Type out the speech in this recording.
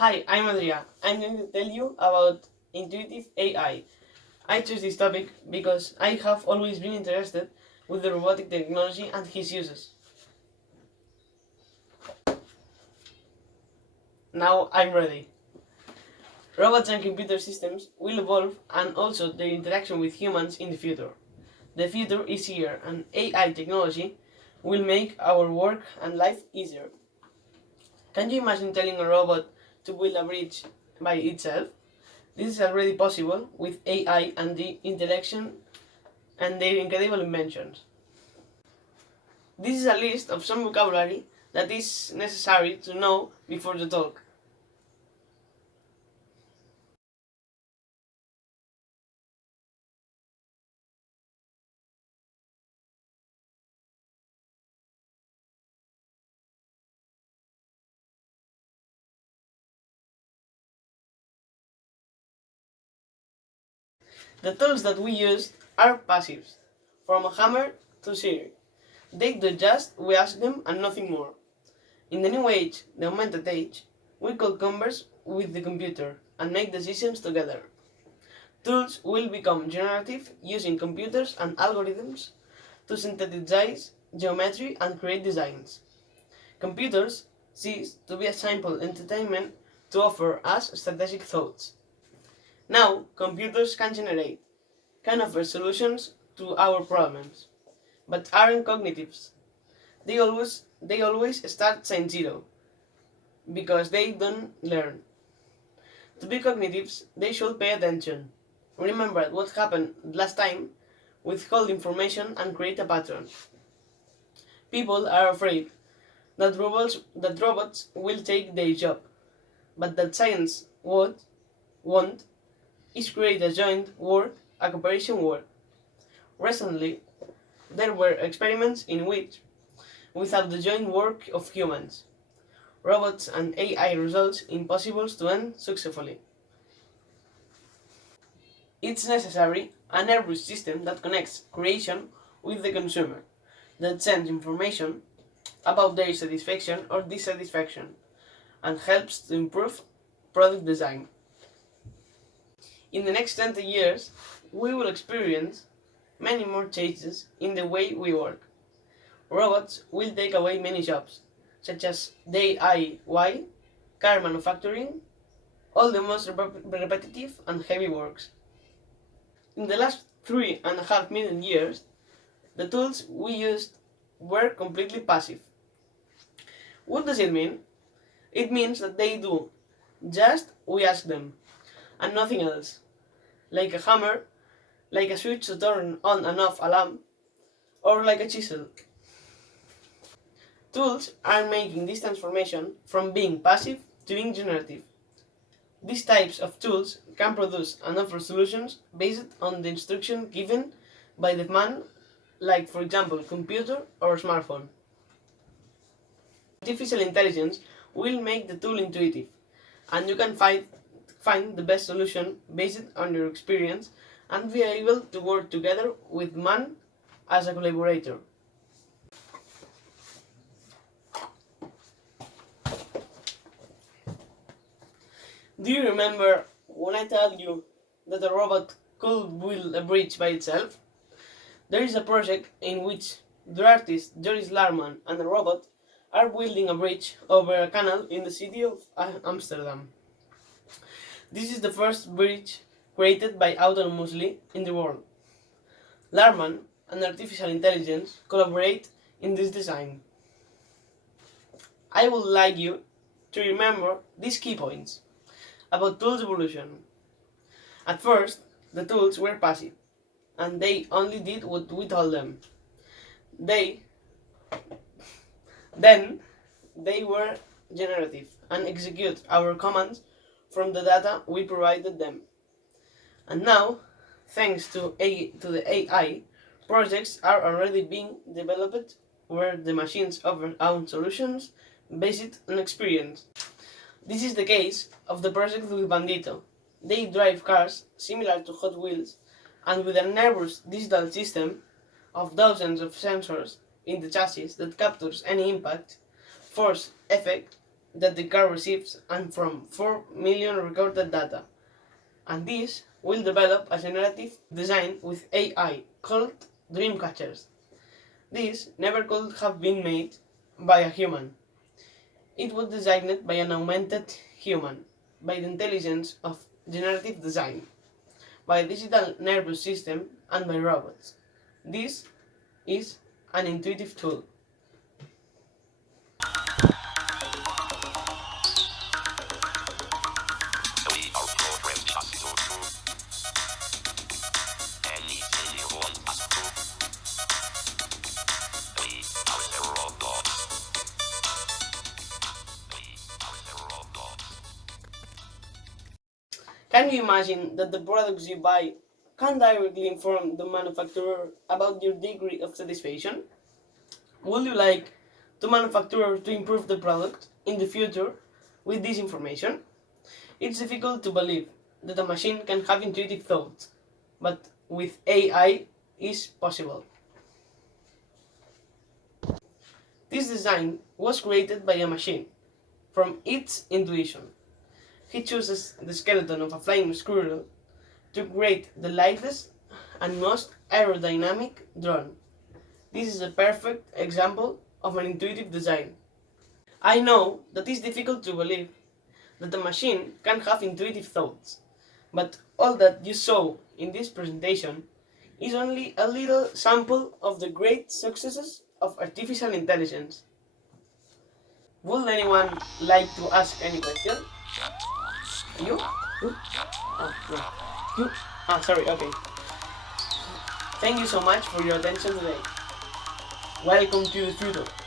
Hi, I'm Adrià. I'm going to tell you about intuitive AI. I chose this topic because I have always been interested with the robotic technology and its uses. Now I'm ready. Robots and computer systems will evolve and also their interaction with humans in the future. The future is here and AI technology will make our work and life easier. Can you imagine telling a robot to build a bridge by itself? This is already possible with AI and the interaction and their incredible inventions. This is a list of some vocabulary that is necessary to know before the talk. The tools that we use are passives, from a hammer to Siri. They do just we ask them and nothing more. In the new age, the augmented age, we could converse with the computer and make decisions together. Tools will become generative using computers and algorithms to synthesize geometry and create designs. Computers cease to be a simple entertainment to offer us strategic thoughts. Now, computers can offer solutions to our problems, but aren't cognitives. They always start sign zero because they don't learn. To be cognitives, they should pay attention. Remember what happened last time, withhold information and create a pattern. People are afraid that robots will take their job, but that science won't is create a joint work, a cooperation work. Recently, there were experiments in which, without the joint work of humans, robots and AI results impossible to end successfully. It's necessary a nervous system that connects creation with the consumer, that sends information about their satisfaction or dissatisfaction, and helps to improve product design. In the next 20 years, we will experience many more changes in the way we work. Robots will take away many jobs, such as DIY, car manufacturing, all the most repetitive and heavy works. In the last 3.5 million years, the tools we used were completely passive. What does it mean? It means that they do just we ask them, and nothing else. Like a hammer, like a switch to turn on and off a lamp, or like a chisel. Tools are making this transformation from being passive to being generative. These types of tools can produce and offer solutions based on the instruction given by the man, like for example computer or smartphone. Artificial intelligence will make the tool intuitive, and you can find the best solution based on your experience and be able to work together with man as a collaborator. Do you remember when I told you that a robot could build a bridge by itself? There is a project in which the artist Joris Larman and a robot are building a bridge over a canal in the city of Amsterdam. This is the first bridge created by autonomously in the world. Larman and artificial intelligence collaborate in this design. I would like you to remember these key points about tools evolution. At first, the tools were passive, and they only did what we told them. They then they were generative and execute our commands from the data we provided them. And now, thanks to the AI, projects are already being developed where the machines offer own solutions based on experience. This is the case of the project with Bandito. They drive cars similar to Hot Wheels and with a nervous digital system of dozens of sensors in the chassis that captures any impact, force, effect, that the car receives and from 4 million recorded data. And this will develop a generative design with AI called Dreamcatchers. This never could have been made by a human. It was designed by an augmented human, by the intelligence of generative design, by a digital nervous system, and by robots. This is an intuitive tool. We are programmed just to do anything you want us to. We are the robots. We are the robots. Can you imagine that the products you buy can directly inform the manufacturer about your degree of satisfaction? Would you like the manufacturer to improve the product in the future with this information? It's difficult to believe that a machine can have intuitive thoughts, but with AI is possible. This design was created by a machine from its intuition. He chooses the skeleton of a flying squirrel to create the lightest and most aerodynamic drone. This is a perfect example of an intuitive design. I know that it's difficult to believe that a machine can have intuitive thoughts, but all that you saw in this presentation is only a little sample of the great successes of artificial intelligence. Would anyone like to ask any question? You? You? Ah, no. You? Ah, sorry, okay. Thank you so much for your attention today. Welcome to the future.